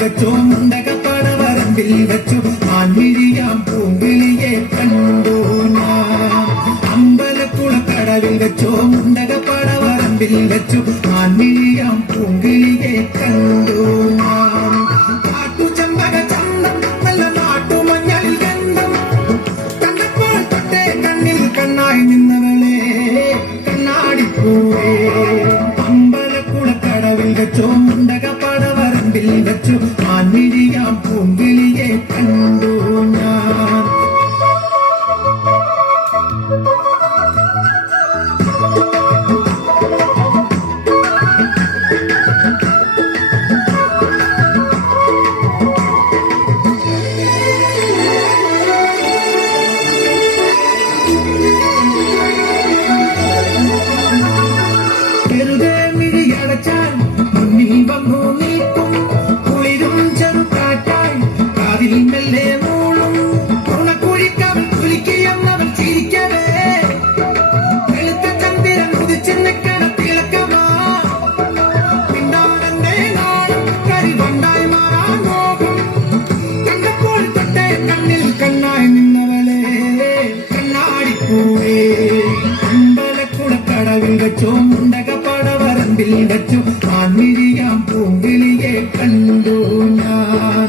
വെച്ചു മുണ്ടകപ്പടവരമ്പിൽ വെച്ചു ആൻമിഴിയാം പൂങ്കിളിയെ കണ്ടു ഞാൻ. അമ്പലക്കുളക്കടവിൽ വെച്ചു മുണ്ടകപ്പടവരമ്പിൽ വെച്ചു ആൻമിഴിയാം പൂങ്കിളിയെ കണ്ടു ഞാൻ. കാട്ടുചെമ്പക ചന്തം നല്ല നാട്ടുമഞ്ഞൾ ഗന്ധം കണ്ടപ്പോൾ തൊട്ടേ കണ്ണിൽ കണ്ണായി നിന്നവളെ കണ്ണാടിപ്പൂവേ. അമ്പലക്കുളക്കടവിൽ വെച്ചു മുണ്ടകപ്പടവരമ്പിൽ വെച്ചു ആൻമിഴിയാം പൂങ്കിളിയെ കണ്ടു ഞാൻ. മുന്നിൽ വന്നു നീക്കും കുളിരും ചെറുകാറ്റായി കാതിൽ മെല്ലെ മൂളും ഉണക്കുഴിക്കവൻ കുലിക്കിയെന്നവൻ ചിരിക്കവേ. വെളുത്ത ചന്ദ്രൻ ഉദിച്ചെന്ന് കിടത്തിളക്കമാ പിന്നാളന്റെ നാളും കരിവണ്ടായി മാറാൻ നോക്കും. കണ്ടപ്പോൾ തൊട്ടേ കണ്ണിൽ കണ്ണായി നിന്നവളെ കണ്ണാടിപ്പൂവേ. അമ്പലക്കുളക്കടവിൽ വെച്ചോ മുണ്ടകപ്പടവരമ്പിൽ വെച്ചു ആൻമിഴിയാം പൂങ്കിളിയെ കണ്ടു ഞാൻ.